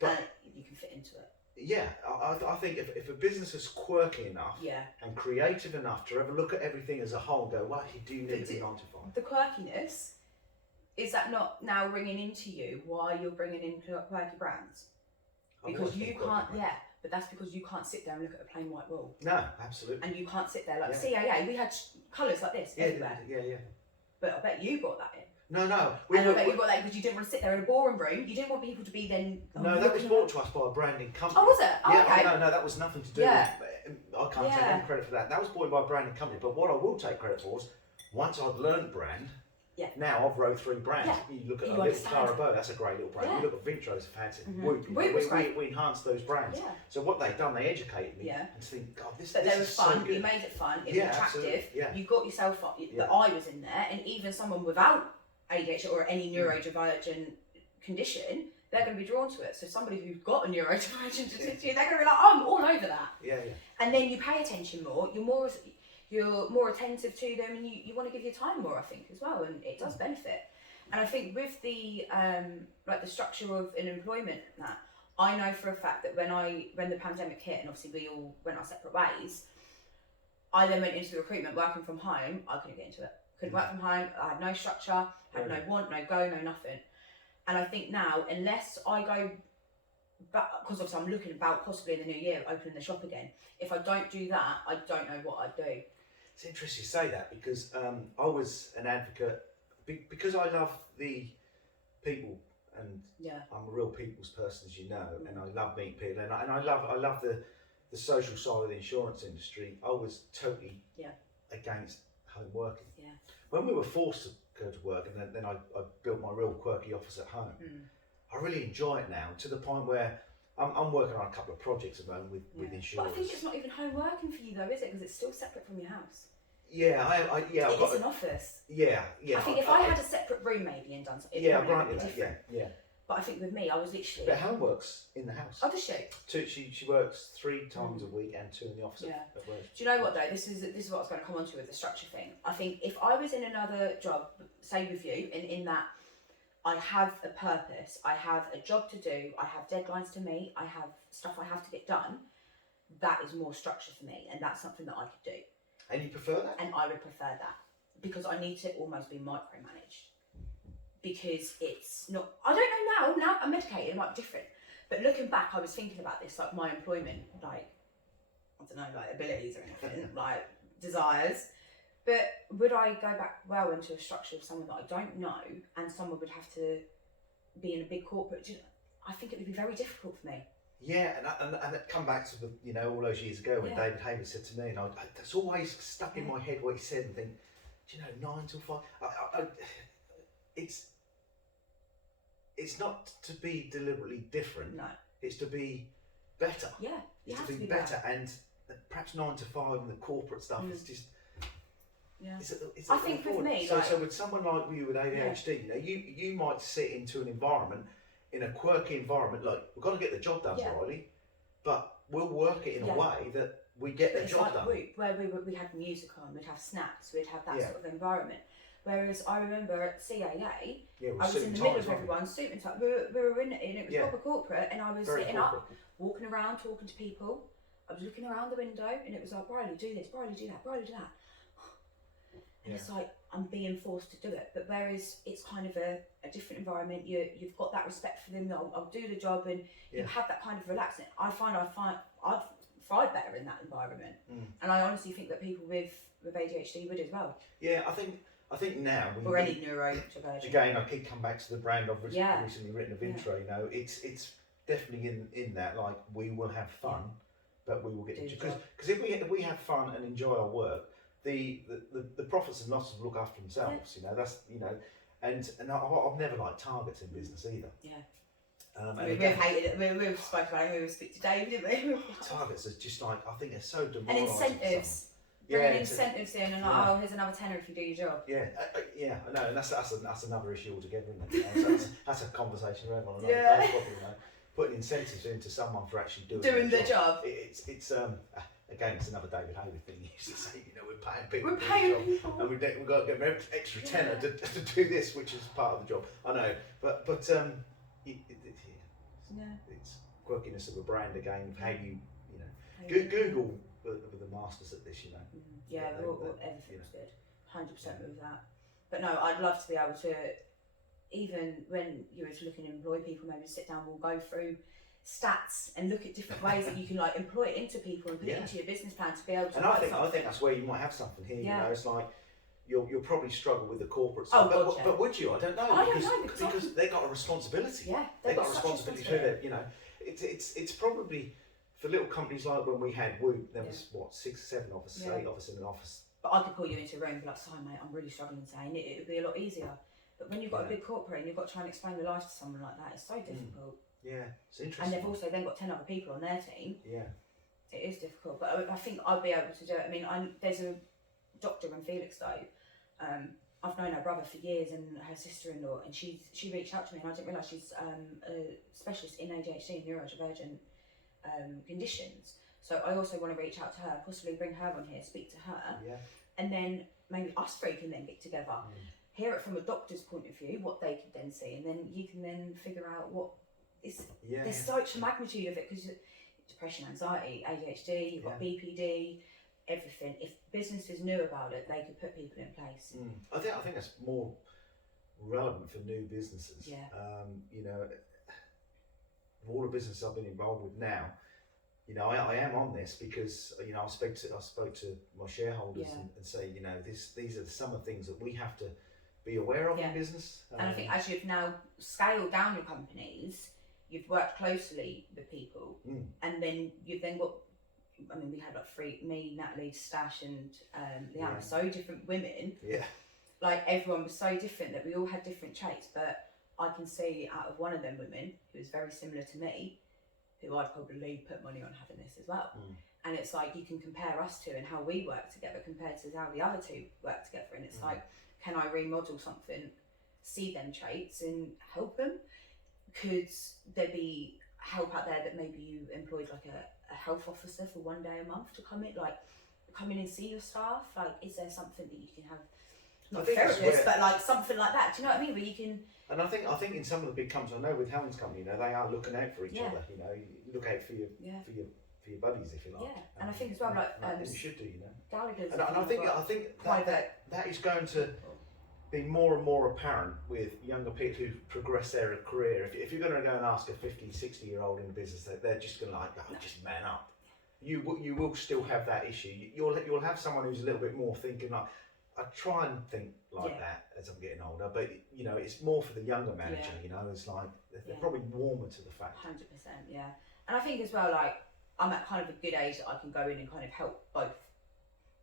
you can fit into it. Yeah, I think if a business is quirky enough and creative enough to ever look at everything as a whole and go, well, you do need to be 9 to 5. The quirkiness, is that not now ringing into you why you're bringing in quirky brands? Because you can't, but that's because you can't sit there and look at a plain white wall. No, absolutely. And you can't sit there like CAA, we had colours like this everywhere. Yeah. But I bet you brought that in. No. And I bet you got that because you didn't want to sit there in a boring room. You didn't want people to be then. No, that was brought to us by a branding company. Oh, was it? Oh, okay. No, that was nothing to do with. I can't take any credit for that. That was brought by a branding company. But what I will take credit for is once I'd learned brand. Now I've rode 3 brands. You look at a little Clarabeau, that's a great little brand. You look at Vintro, it's a fancy. Whoop, we enhanced those brands. So what they've done, they educated me and think, God, this is fun. so good. You made it fun. It was attractive. Absolutely. You got yourself up. The eye was in there, and even someone without ADHD or any neurodivergent condition, they're going to be drawn to it. So somebody who's got a neurodivergent condition, they're going to be like, oh, I'm all over that. And then you pay attention more. You're more attentive to them, and you want to give your time more, I think, as well, and it does benefit. And I think with the like the structure of an employment, that I know for a fact that when the pandemic hit, and obviously we all went our separate ways, I then went into the recruitment, working from home. I couldn't get into it. Couldn't work from home. I had no structure, had no want, no go, no nothing. And I think now, unless I go back, because obviously I'm looking about possibly in the new year opening the shop again. If I don't do that, I don't know what I'd do. It's interesting you say that, because I was an advocate, because I love the people, and I'm a real people's person, as you know, and I love meeting people, and I love the social side of the insurance industry. I was totally against home working. When we were forced to go to work, and then I built my real quirky office at home, I really enjoy it now, to the point where I'm working on a couple of projects at the moment with insurance. But I think it's not even home working for you though, is it? Because it's still separate from your house. It's an office. I think if I had a separate room maybe and done something, But I think with me, I was literally. But Helen works in the house. Oh, does she? She works 3 times a week and 2 in the office. At work. Do you know what though? This is what I was going to come on to with the structure thing. I think if I was in another job, say with you, in that I have a purpose, I have a job to do, I have deadlines to meet, I have stuff I have to get done. That is more structure for me, and that's something that I could do. And you prefer that? And I would prefer that, because I need to almost be micromanaged. Because it's not, I don't know now I'm medicated, it might be different. But looking back, I was thinking about this, like my employment, like I don't know, like abilities or anything, like desires. But would I go back well into a structure of someone that I don't know, and someone would have to be in a big corporate? I think it would be very difficult for me. Yeah, and it come back to the, all those years ago when David Hayward said to me, and that's always stuck in my head what he said, and think, 9 till 5. It's not to be deliberately different. No. It's to be better. Yeah, you it's have to be better, and perhaps 9 to 5 and the corporate stuff is just. Yeah. It's I think with me, so with someone like you with ADHD, you might sit into an environment, in a quirky environment, like we've got to get the job done, Briley, but we'll work it in a way that we get the job done. Where we had music on, we'd have snacks, we'd have that sort of environment. Whereas I remember at CAA, I was in the middle of everyone, suit and tie. We were in it was proper corporate, and I was sitting up, walking around, talking to people. I was looking around the window, and it was like, Briley, do this, Briley, do that, Briley, do that. And it's like, I'm being forced to do it. But whereas it's kind of a different environment, you've got that respect for them, I'll do the job, and you have that kind of relaxing. I've thrive better in that environment. And I honestly think that people with ADHD would as well. Yeah, I think now or any neurodivergent. Again, I keep coming back to the brand I've recently written of intro. It's definitely in that, like, we will have fun, but we will get because if we have fun and enjoy our work, the profits and losses will look after themselves. That's and I've never liked targets in business either. We've hated it. We've spoken about it. We speak to Dave, didn't we? Targets are just like, I think they're so demoralising. And incentives. Bringing incentives in and like, here's another tenner if you do your job. I know, and that's another issue altogether, isn't it? that's a conversation for everyone. Putting incentives into someone for actually doing the job. It's again, it's another David Hayward thing. He used to say, we're paying people. We're paying people, and we've got to get an extra tenner to do this, which is part of the job. I know, but it's quirkiness of a brand again. How you Google with the masters at this, everything's good, 100% with that. But no, I'd love to be able to, even when you're looking to employ people, maybe sit down, we'll go through stats and look at different ways that you can like employ it into people and put it into your business plan to be able to. And I think that's where you might have something here. It's like you'll probably struggle with the corporate stuff. But would you? I don't know. I don't know because they've got a responsibility. Yeah, they've got a responsibility to it. It's probably for little companies like when we had Whoop, there was 6 or 7 of us, 8 of us in an office. But I could pull you into a room and be like, sorry mate, I'm really struggling today, and it would be a lot easier. But when you've got a big corporate and you've got to try and explain your life to someone like that, it's so difficult. Yeah, it's interesting. And they've also then got 10 other people on their team. Yeah. It is difficult, but I think I'll be able to do it. I mean, there's a doctor in Felixstowe. I've known her brother for years and her sister-in-law, and she reached out to me, and I didn't realise she's a specialist in ADHD and neurodivergent conditions. So I also want to reach out to her, possibly bring her on here, speak to her, and then maybe us three can then get together, hear it from a doctor's point of view, what they could then see, and then you can then figure out what is. There's such a magnitude of it because depression, anxiety, ADHD, you've got BPD, everything. If businesses knew about it, they could put people in place. I think that's more relevant for new businesses. Of all the businesses I've been involved with now, I am on this because I spoke to my shareholders and say, these are some of the things that we have to be aware of in business. And I think as you've now scaled down your companies, you've worked closely with people, and then you've then got. I mean, we had like me, Natalie, Stash, and Leanne, so different women. Yeah. Like everyone was so different that we all had different traits, but I can see out of one of them women who was very similar to me, who I'd probably put money on having this as well. And it's like you can compare us two and how we work together compared to how the other two work together. And it's like, can I remodel something, see them traits and help them? Could there be help out there that maybe you employed like a health officer for one day a month to come in and see your staff? Like, is there something that you can have? Not a therapist, but like something like that. Do you know what I mean? Where you can. And I think in some of the big companies, I know with Helen's company, they are looking out for each other. You look out for your buddies, if you like. Yeah, and I think as well, like you should do. Gallagher's. And I think that is going to be more and more apparent with younger people who progress their career. If you're going to go and ask a 50, 60-year-old in the business, they're just going to just man up. you will still have that issue. You'll have someone who's a little bit more thinking like, I try and think like that as I'm getting older, but you know, it's more for the younger manager. You know, it's like they're probably warmer to the fact. 100%, yeah. And I think as well, like I'm at kind of a good age that I can go in and kind of help both,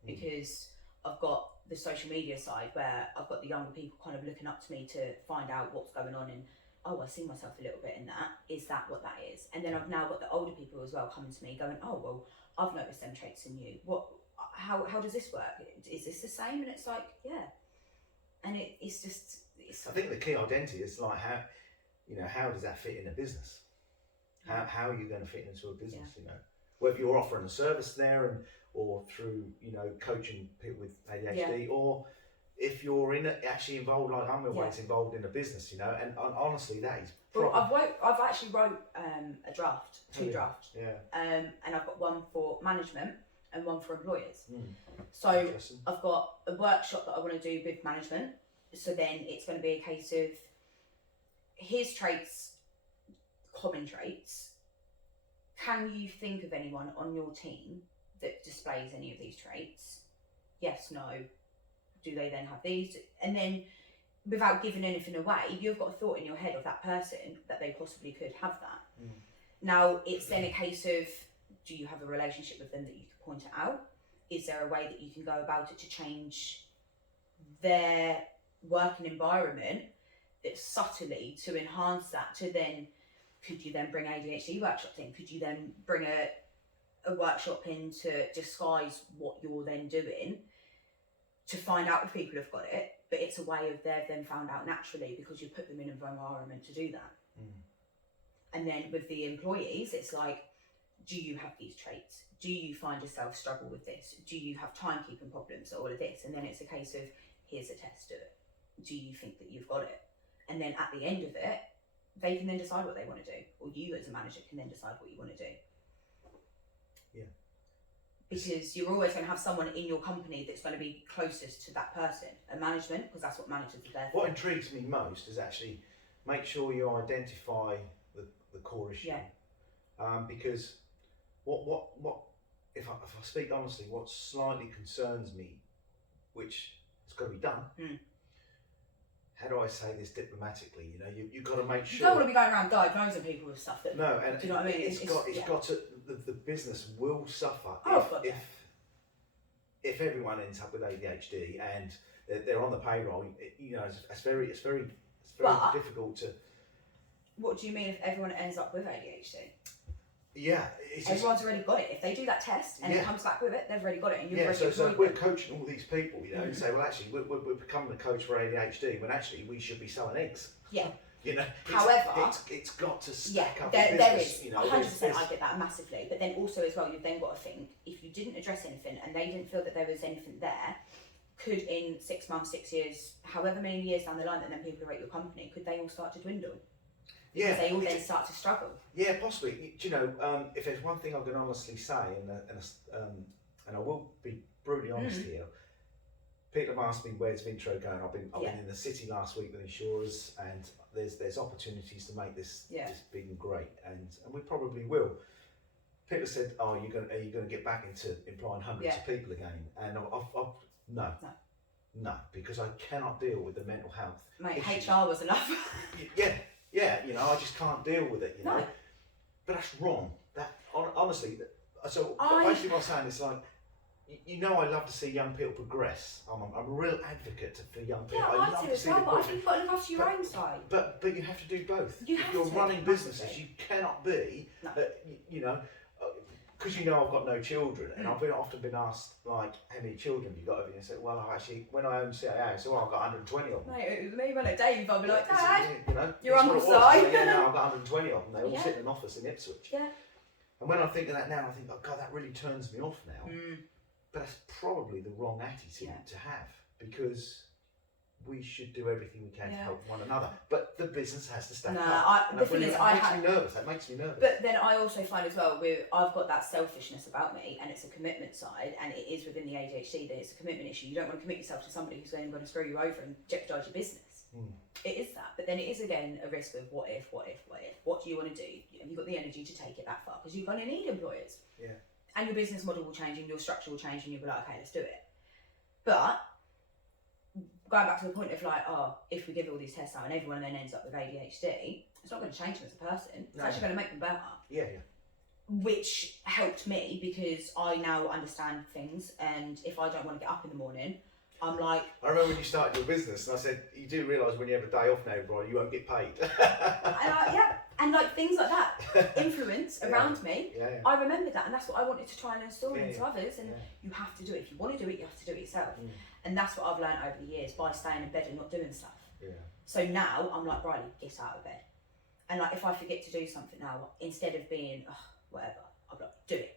because I've got the social media side where I've got the younger people kind of looking up to me to find out what's going on, and I see myself a little bit in that. Is that what that is? And then I've now got the older people as well coming to me going, oh well, I've noticed them traits in you. How does this work? Is this the same? And it's like, yeah. And it's just. I think the key identity is like how does that fit in a business? How are you going to fit into a business? You know, whether you're offering a service there or through coaching people with ADHD, or if you're actually involved like I'm always involved in a business, and honestly that is. Well, I've actually wrote a draft, two drafts. And I've got one for management and one for employers. So I've got a workshop that I want to do with management. So then it's going to be a case of his traits, common traits. Can you think of anyone on your team that displays any of these traits? Yes, no. Do they then have these? And then without giving anything away, you've got a thought in your head of that person that they possibly could have that. Now it's then a case of, do you have a relationship with them that you could point it out? Is there a way that you can go about it to change their working environment that subtly to enhance that, to then, could you then bring ADHD workshops in? Could you then bring a workshop in to disguise what you're then doing to find out if people have got it? But it's a way of they've then found out naturally because you put them in an environment to do that. And then with the employees, it's like, do you have these traits? Do you find yourself struggle with this? Do you have timekeeping problems, all of this? And then it's a case of, here's a test, do it. Do you think that you've got it? And then at the end of it, they can then decide what they want to do, or you as a manager can then decide what you want to do. Because you're always going to have someone in your company that's going to be closest to that person, a management, because that's what managers are there for. What intrigues me most is actually make sure you identify the core issue. Because what if I speak honestly, what slightly concerns me, which has got to be done. How do I say this diplomatically? You've got to make sure. You don't want to be going around diagnosing people with stuff that. No, and do you know what I mean? It's got to. The business will suffer if everyone ends up with ADHD and they're on the payroll. It's very difficult to. What do you mean if everyone ends up with ADHD? Yeah, everyone's already got it. If they do that test and it comes back with it, they've already got it. And you've already so we're coaching all these people, and say, well, actually, we're becoming a coach for ADHD when actually we should be selling eggs. However, it's got to stack up. There is 100%. I get that massively, but then also as well, you've then got to think, if you didn't address anything and they didn't feel that there was anything there, could in 6 months, 6 years, however many years down the line that then people are at your company, could they all start to dwindle? Because they all then start to struggle. Yeah, possibly. Do you know, if there's one thing I can honestly say, and I will be brutally honest here, people have asked me where's Vintro going. I've been in the city last week with insurers, and there's opportunities to make this big and great, and we probably will. People said, "Oh, are you going to get back into employing hundreds of people again?" And no, because I cannot deal with the mental health. Mate, issues. HR was enough. Yeah, I just can't deal with it, But that's wrong. That honestly, so basically what I'm saying is like, I love to see young people progress. I'm a real advocate for young people. Yeah, I love to see them progress. I think you've got to look after your own side. But you have to do both. If you're running businesses, you cannot be, because I've got no children, and I've often been asked, like, how many children have you got? And I said, well, actually, when I owned CIA, I said, well, I've got 120 of them. Mate, it was me when at Dave, I'd be like, Dad, you're on my side. So, no, I've got 120 of them. They all sit in an office in Ipswich. Yeah. And when I think of that now, I think, oh, God, that really turns me off now. But that's probably the wrong attitude to have, because we should do everything we can to help one another, but the business has to stack up. The thing is, that makes me nervous. But then I also find as well, I've got that selfishness about me, and it's a commitment side, and it is within the ADHD that it's a commitment issue. You don't want to commit yourself to somebody who's then going to screw you over and jeopardise your business. It is that, but then it is again a risk of what if? What do you want to do? Have you got the energy to take it that far? Because you're going to need employers. And your business model will change and your structure will change and you'll be like, okay, let's do it. But going back to the point of like, if we give all these tests out and everyone then ends up with ADHD, it's not going to change them as a person. It's actually going to make them better. Yeah. Which helped me because I now understand things, and if I don't want to get up in the morning, I'm like... I remember when you started your business and I said, you do realise when you have a day off now, Briley, you won't get paid. And like things like that, influence around me, I remembered that, and that's what I wanted to try and install into others, and you have to do it. If you want to do it, you have to do it yourself. And that's what I've learned over the years by staying in bed and not doing stuff. So now I'm like, Briley, get out of bed. And like if I forget to do something now, instead of being, whatever, I'm like, do it.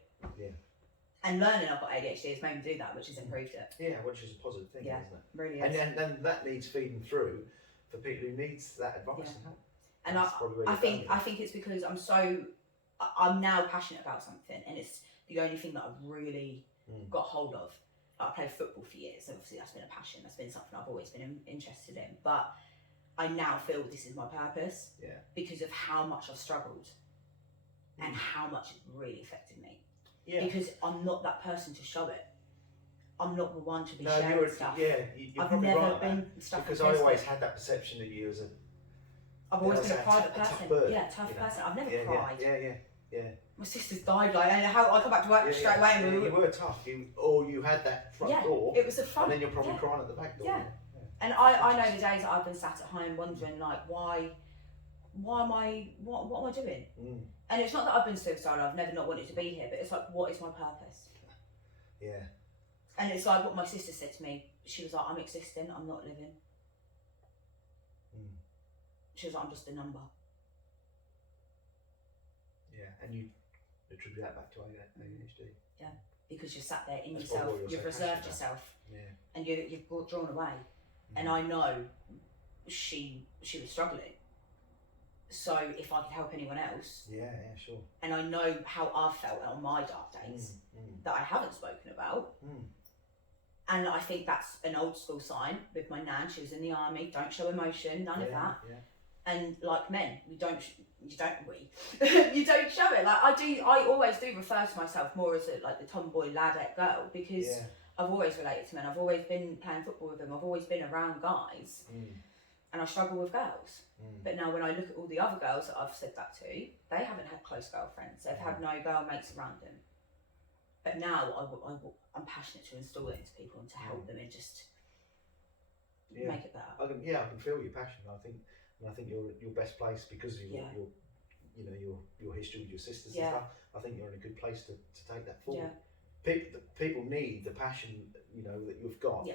And learning I've got ADHD has made me do that, which has improved it. Yeah, which is a positive thing, isn't it? Really is. And then that needs feeding through for people who needs that advice and help. And I think it's because I'm now passionate about something, and it's the only thing that I've really got hold of. Like, I played football for years, so obviously that's been a passion. That's been something I've always been interested in. But I now feel this is my purpose because of how much I've struggled and how much it really affected me. Yeah. Because I'm not that person to show it. I'm not the one to be sharing stuff. You're I've never right been stuff because I always had that perception of you as a... I've always been a private person. Tough bird, tough person. I've never cried. Yeah. My sister's died, like, and how I come back to work straight away and you were tough. You had that front door. It was the front. And then you're probably crying at the back door. Yeah. And I know the days that I've been sat at home wondering, like, why am I, what am I doing? And it's not that I've been suicidal, I've never not wanted to be here, but it's like, what is my purpose? Yeah. And it's like what my sister said to me, she was like, I'm existing, I'm not living. She was like, I'm just a number. Yeah, and you attribute that back to ADHD. Yeah, because you're sat there in yourself, you've reserved yourself, and you've drawn away. And I know she was struggling. So if I could help anyone else, sure. And I know how I've felt on my dark days that I haven't spoken about, and I think that's an old school sign with my nan. She was in the army. Don't show emotion, none of that. And like men, you don't show it. Like I always do refer to myself more as like the tomboy ladette girl because I've always related to men. I've always been playing football with them. I've always been around guys, and I struggle with girls. But now when I look at all the other girls that I've said that to, they haven't had close girlfriends. They've had no girl mates around them. But now I'm passionate to install it into people and to help them and just make it better. I can feel your passion. I think you're best placed because of your history with your sisters and stuff. I think you're in a good place to take that forward. People need the passion that you've got